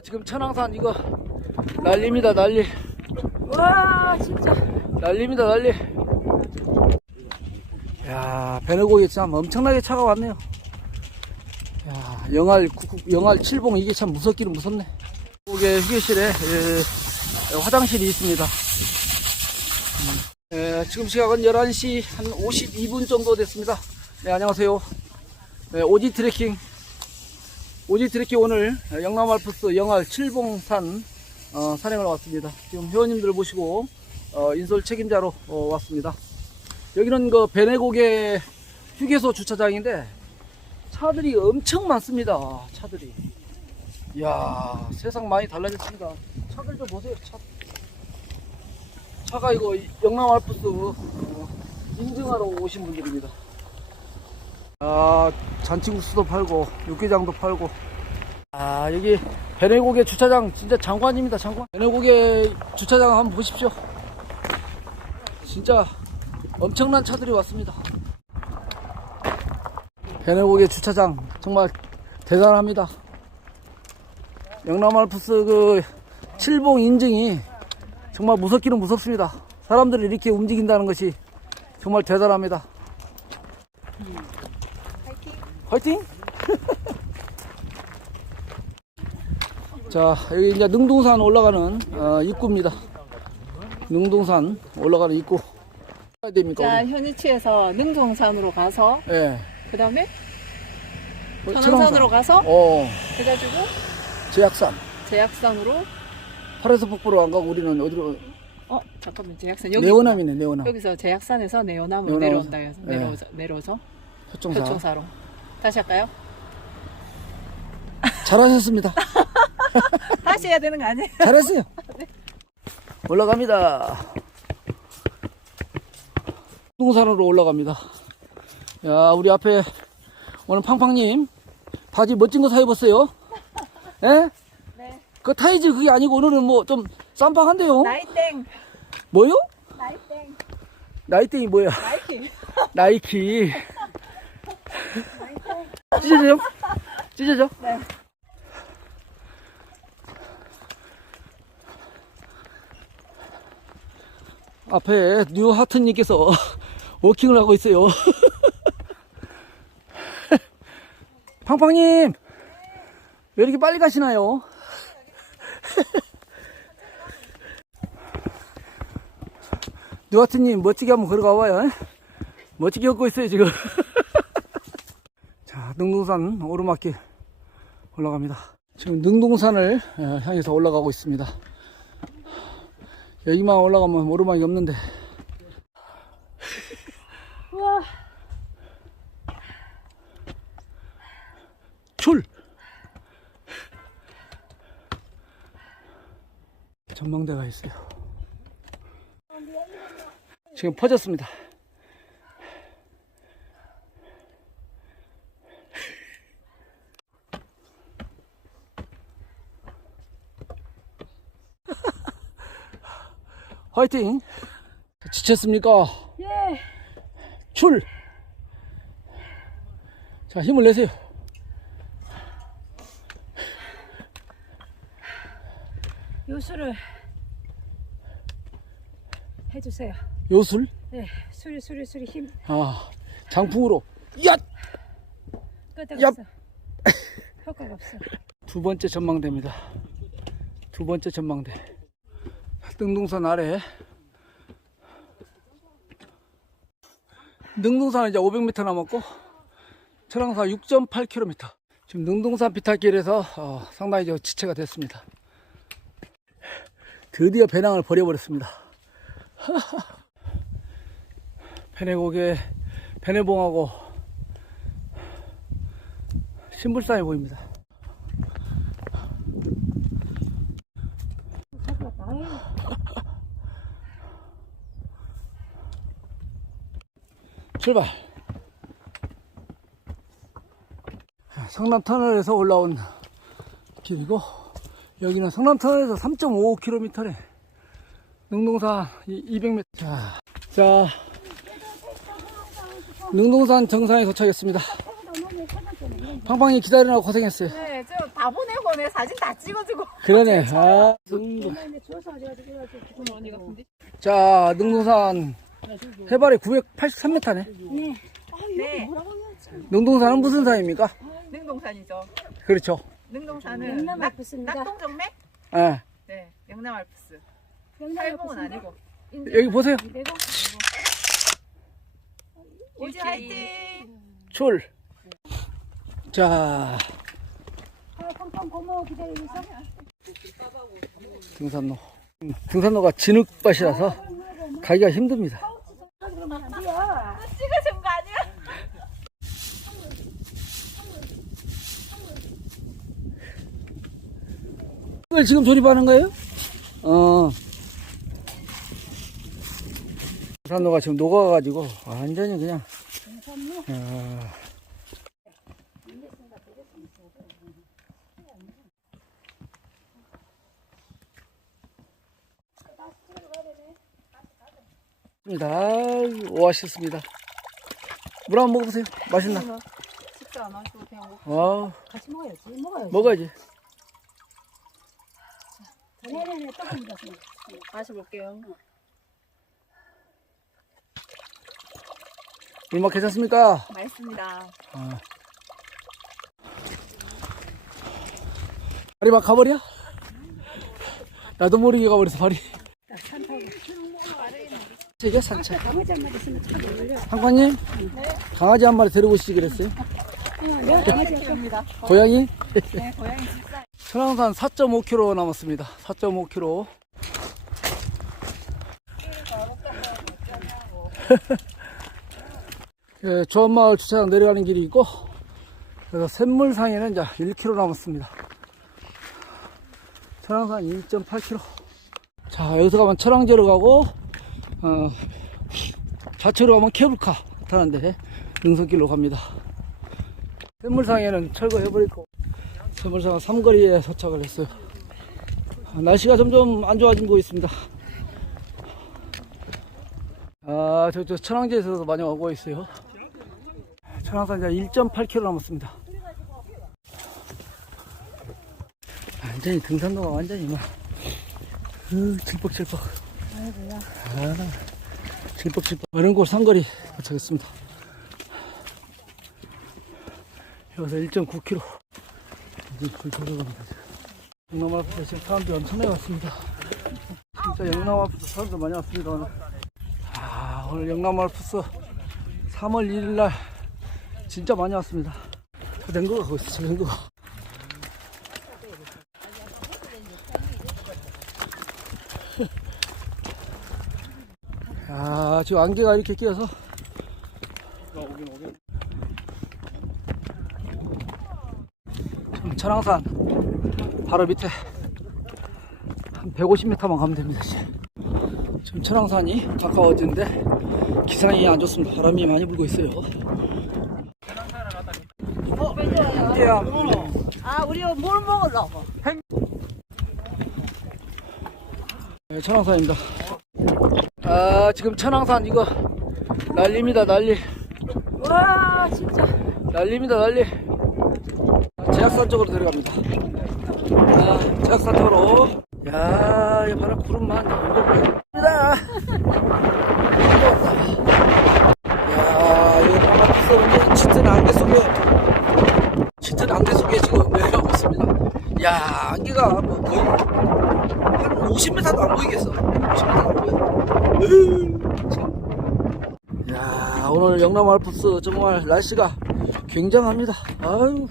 야 지금 천왕산 이거 난리입니다 난리. 와 진짜. 난리입니다 난리. 야 배너고기 참 엄청나게 차가 왔네요. 야 영알 구- 영알 칠봉 이게 참 무섭기는 무섭네. 거기에 휴게실에 예, 화장실이 있습니다. 음, 예, 지금 시각은 11시 한 52분 정도 됐습니다. 네 안녕하세요. 네, 오지 트레킹 오지 트레킹 오늘 영남 알프스 영알 칠봉산 어, 산행을 왔습니다 지금 회원님들 모시고 어, 인솔 책임자로 어, 왔습니다. 여기는 그 베네고개 휴게소 주차장인데 차들이 엄청 많습니다. 차들이. 이야 세상 많이 달라졌습니다. 차들 좀 보세요. 차. 차가 이거 영남 알프스 어, 인증하러 오신 분들입니다. 아 잔치국수도 팔고 육개장도 팔고 아 여기 베네고개 주차장 진짜 장관입니다 장관 베네고개 주차장 한번 보십시오 진짜 엄청난 차들이 왔습니다. 베네고개 주차장 정말 대단합니다. 영남 알프스 그 칠봉 인증이 정말 무섭기는 무섭습니다. 사람들이 이렇게 움직인다는 것이 정말 대단합니다. 화이팅! 자, 여기 이제 능동산 올라가는 어, 입구입니다. 능동산 올라가는 입구. 가야 됩니까? 자? 현위치에서 능동산으로 가서 예. 그 다음에 어, 천왕산으로 가서 어, 해가지고 제약산. 제약산으로 파래서 북부로 안 가고 우리는 어디로? 어 잠깐만 제약산 여기 내원암이네, 내원암. 여기서 제약산에서 내원암에서- 내려온다 해서 네. 내려오서 내려오서 표정사. 표충사로 다시 할까요? 잘하셨습니다. 다시 해야 되는 거 아니에요? 잘했어요. 올라갑니다. 동산으로 올라갑니다. 야, 우리 앞에 오늘 팡팡님 바지 멋진 거 사입었어요. 예? 네. 그 타이즈 그게 아니고 오늘은 뭐 좀 쌈빵한데요. 나이땡 뭐요? 나이땡 나이땡이 뭐야? 나이키 나이키. 찢어져? 찢어져? 네. 앞에 뉴하트님께서 워킹을 하고 있어요. 팡팡님! 왜 이렇게 빨리 가시나요? 뉴하트님, 멋지게 한번 걸어가 봐요. 멋지게 걷고 있어요, 지금. 자, 능동산 오르막길 올라갑니다. 지금 능동산을 어, 향해서 올라가고 있습니다. 여기만 올라가면 오르막이 없는데. 우와 출! 전망대가 있어요. 지금 퍼졌습니다. 화이팅! 지쳤습니까? 예 출! 자, 힘을 내세요. 요술을 해주세요 요술? 네 수리 수리 수리 힘 아, 장풍으로. 야! 얍. 없어 효과가 없어 두 번째 전망대입니다. 두 번째 전망대. 능동산 아래. 능동산은 이제 500m 남았고, 철항사 6.8km. 지금 능동산 비탈길에서 어, 상당히 저 지체가 됐습니다. 드디어 배낭을 버려버렸습니다. 배내고개, 배내봉하고 신불산이 보입니다. 출발. 성남 터널에서 올라온 길이고 여기는 성남 터널에서 3.5km래. 능동산 200m. 자, 자, 능동산 정상에 도착했습니다. 팡팡이 기다리느라 고생했어요. 네저 다 보내고 내가 사진 다 찍어주고. 그러네. 아. 자, 능동산 해발이 983m네. 네. 네. 능동산은 무슨 산입니까? 능동산이죠. 그렇죠. 능동산은 영남 낙- 알프스입니다. 낙동정맥? 예. 네. 영남 알프스. 알프스인가? 아니고. 여기 보세요. 내가 오지 화이팅! 출. 자, 아. 등산로. 음, 등산로가 진흙밭이라서 가기가 힘듭니다. 그러면 안 돼요. 찍어준 거 아니야? 이걸 지금 조립하는 거예요? 어. 등산로가 지금 녹아가지고 완전히 그냥. 아, 입니다. 오아시스입니다. 물 한번 먹어보세요. 맛있나? 식사 안 하시고 그냥 먹 아, 같이 먹어야지. 먹어야지. 먹어야지. 내년에 또 한번 마셔볼게요. 물맛 괜찮습니까? 맛있습니다. 아. 발이 막 가버려? 나도 모르게 가버려서 발이. 이게 산책. 강아지 한 마리 있으면 참 어울려. 상관님, 강아지 한 마리 데리고 오시지 그랬어요? 응, 내가 강아지 할까? 고양이? 네, 고양이 식사. 천왕산 4.5km 남았습니다. 4.5km. 예, 조원마을 주차장 내려가는 길이 있고, 그래서 샘물상에는 이제 1km 남았습니다. 천왕산 2.8km. 자, 여기서 가면 천왕제로 가고, 어, 좌측으로 가면 케이블카 타는데, 능선길로 갑니다. 샘물상에는 철거해버리고, 세물상 삼거리에 도착을 했어요. 아, 날씨가 점점 안 좋아지고 있습니다. 아, 저, 저 천왕제에서도 많이 오고 있어요. 천왕산 이제 1.8km 남았습니다. 완전히 등산로가 완전히 막, 으, 질퍽질퍽. 아, 질퍽질퍽. 어른골 삼거리 도착했습니다. 여기서 1.9km. 이제 거의 도착합니다. 영남 앞에 지금 사람들이 엄청나게 왔습니다. 진짜 영남 앞에 사람들 많이 왔습니다. 오늘. 아, 오늘 영남 알프스 3월 1일 날 진짜 많이 왔습니다. 그 냉거가 거기 있어, 저 냉거가. 야, 지금 안개가 이렇게 끼어서 지금 천왕산 바로 밑에 한 150m만 가면 됩니다. 지금 천왕산이 가까워지는데 기상이 안 좋습니다. 바람이 많이 불고 있어요. 야, 아, 우리 뭘 먹으려고? 네, 천왕산입니다. 아, 지금 천왕산 이거 난리입니다, 난리. 와, 진짜. 난리입니다, 난리. 제약산 쪽으로 내려갑니다. 아, 제약산 쪽으로. 야, 이 바람 구름만 이겁니다. 야, 이거 바깥에서 오는 짙은 안개 속에, 짙은 안개 속에 지금 내려가고 있습니다. 야, 안개가 뭐 거의 한 50m도 안 보이겠어. 50m도 안 보여. 으, 참. 야, 영남 알프스 정말 날씨가 굉장합니다. 아유.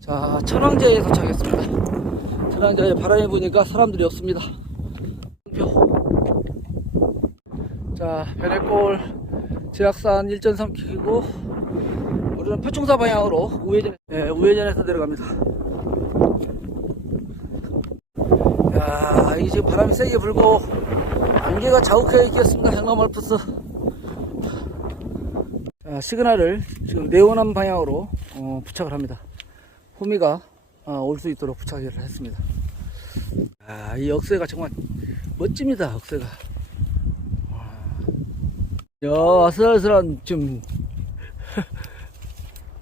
자, 천왕제에 도착했습니다. 천왕제에 바람이 부니까 사람들이 없습니다. 표. 자, 변해골 제약산 1.3km 우 리는 표충사 방향으로 우회전, 예, 우회전해서 내려갑니다. 야, 이게 지금 바람이 세게 불고 안개가 자욱하게 끼었습니다. 경남 알프스. 자, 시그널을 지금 네오남 방향으로 어, 부착을 합니다. 호미가 어, 올수 있도록 부착을 했습니다. 아, 이 억새가 정말 멋집니다, 억새가. 야, 아슬아슬한 좀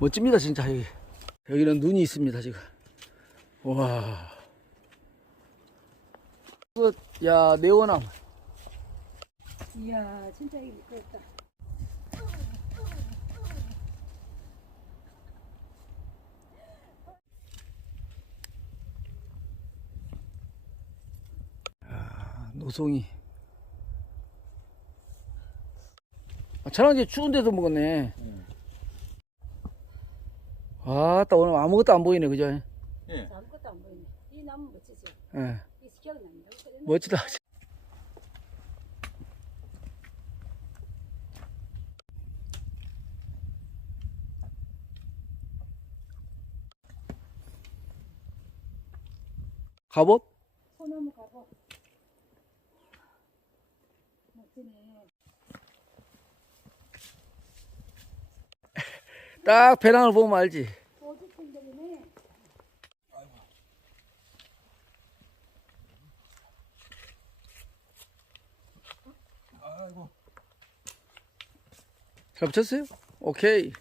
멋집니다, 진짜. 여기. 여기는 눈이 있습니다, 지금. 와. 그, 야, 네오나무. 이야, 진짜 이거 미끄럽다. 노송이. 아, 저랑 이제 추운 데서 먹었네. 아, 딱 오늘 아무것도 안 보이네, 그죠? 예. 아무것도 안 보이네. 이 나무 멋지지? 예. 이 기억납니다. 멋지다. 갑옷? 소나무 가고. 멋지네. 딱 배낭을 보면 알지. 소주친들이네. 잘 붙였어요? 오케이.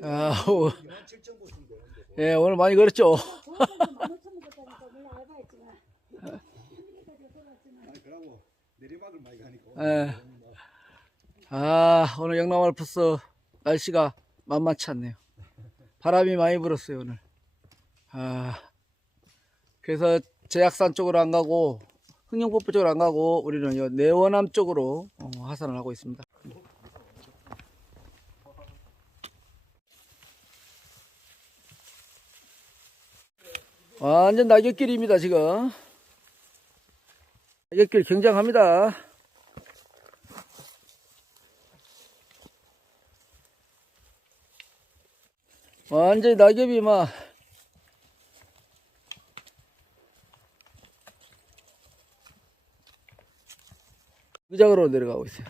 아, 오. 예, 오늘 많이 걸었죠. 예. 아, 오늘 영남 알프스 날씨가 만만치 않네요. 바람이 많이 불었어요, 오늘. 아, 그래서 제약산 쪽으로 안 가고, 흥룡폭포 쪽으로 안 가고, 우리는 요 내원암 쪽으로 어, 하산을 하고 있습니다. 완전 낙엽길입니다, 지금. 낙엽길 굉장합니다. 완전히 낙엽이 막 지그작으로 내려가고 있어요.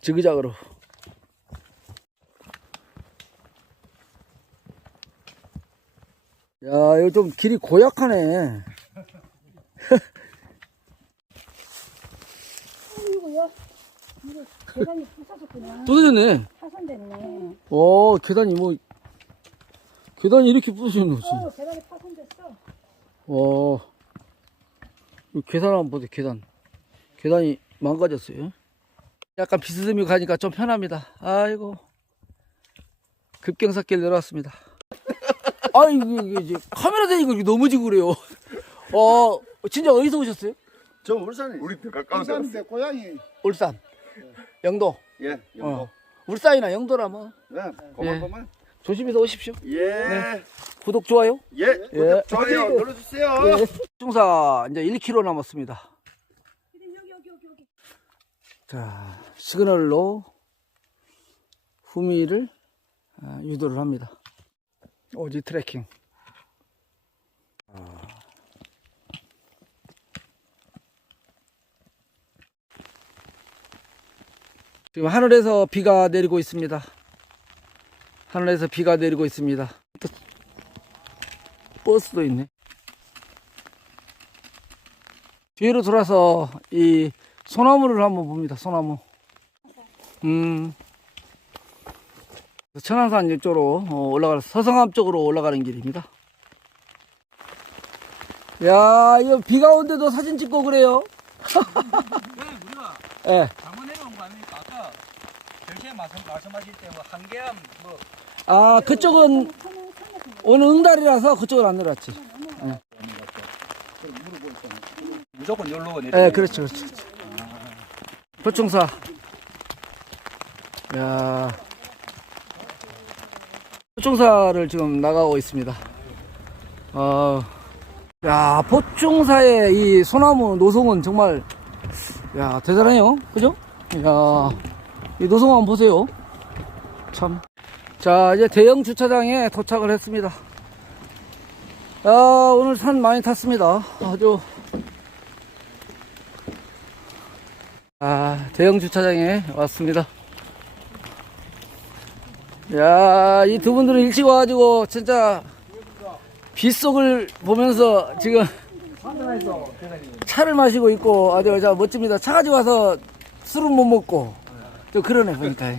지그작으로. 야, 이거 좀 길이 고약하네. 이거 계단이 부서졌구나. 부서졌네. 파손됐네. 어, 계단이 뭐, 계단이 이렇게 부서지는 거지. 어, 계단이 파손됐어. 와, 이 계단 한번 보세요, 계단. 계단이 망가졌어요. 약간 비스듬히 가니까 좀 편합니다. 아이고. 급경사길 내려왔습니다. 아이고, 이게 이제 카메라 대니까 이게 넘어지고 그래요. 어, 진짜 어디서 오셨어요? 저 울산에 우리 더 가까운 데 울산인데 고향이 울산. 영도. 예 영도 어. 울산이나 영도라 뭐. 네 고맙고만 조심해서 오십시오. 예 구독, 좋아요. 예, 예. 좋아요 눌러주세요 중사 이제 1km 남았습니다. 여기, 여기, 여기, 여기. 자, 시그널로 후미를 아, 유도를 합니다. 오지 트래킹. 아. 지금 하늘에서 비가 내리고 있습니다. 하늘에서 비가 내리고 있습니다. 또 버스도 있네. 뒤로 돌아서 이 소나무를 한번 봅니다. 소나무. 음. 천안산 이쪽으로 어, 올라가 서성암 쪽으로 올라가는 길입니다. 야, 이거 비가 온데도 사진 찍고 그래요? 우리가 예. 잘못 내려온 거 아닙니까? 아까 결시에 말씀, 말씀하실 때뭐 한계암 뭐 아, 그쪽은 오늘 응달이라서 그쪽은 안 내려왔지. 무조건 열로 내려. 예, 그렇죠, 그렇죠. 표충사. 야. 표충사를 지금 나가고 있습니다. 어, 야, 포충사의 이 소나무 노송은 정말, 야, 대단해요. 그죠? 야, 이 노송 한번 보세요. 참. 자, 이제 대형 주차장에 도착을 했습니다. 아, 오늘 산 많이 탔습니다. 아주 아, 대형 주차장에 왔습니다. 야, 이 두 분들은 일찍 와가지고, 진짜, 빗속을 보면서 지금 차를 마시고 있고 아주 여자 멋집니다. 차 가지고 와서 술은 못 먹고 좀 그러네 보니까.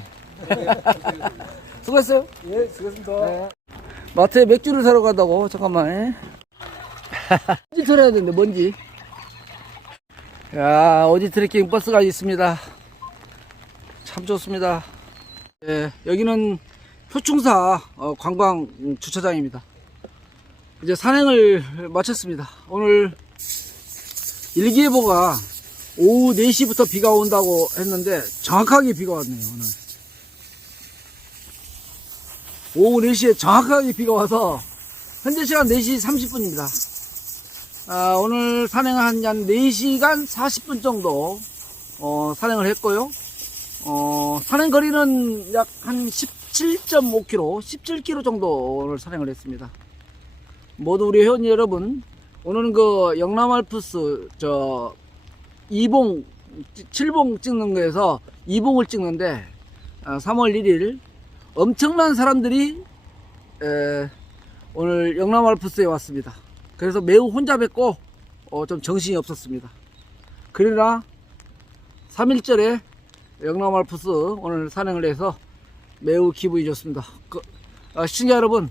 수고했어요. 예, 수고하셨습니다. 마트에 맥주를 사러 간다고 잠깐만. 먼지 털어야 되는데 먼지. 야 어디 트레킹 버스가 있습니다. 참 좋습니다. 예, 여기는 표충사 어, 관광 주차장입니다. 이제 산행을 마쳤습니다. 오늘 일기예보가 오후 4시부터 비가 온다고 했는데 정확하게 비가 왔네요. 오늘. 오후 4시에 정확하게 비가 와서 현재 시간 4시 30분입니다. 아, 오늘 산행을 한, 한 4시간 40분 정도 어, 산행을 했고요. 어, 산행 거리는 약 한 17.5km, 17km 정도 오늘 산행을 했습니다. 모두 우리 회원 여러분, 오늘은 그 영남 알프스 저 2봉, 7봉 찍는 거에서 2봉을 찍는데 아, 3월 1일 엄청난 사람들이 에, 오늘 영남 알프스에 왔습니다. 그래서 매우 혼자 뵙고 어, 좀 정신이 없었습니다. 그러나 3일절에 영남 알프스 오늘 산행을 해서 매우 기분이 좋습니다. 그, 아, 시청자 여러분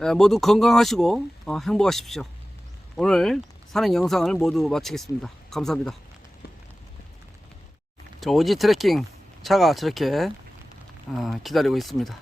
에, 모두 건강하시고 어, 행복하십시오. 오늘 산행 영상을 모두 마치겠습니다. 감사합니다. 저 오지 트레킹 차가 저렇게 어, 기다리고 있습니다.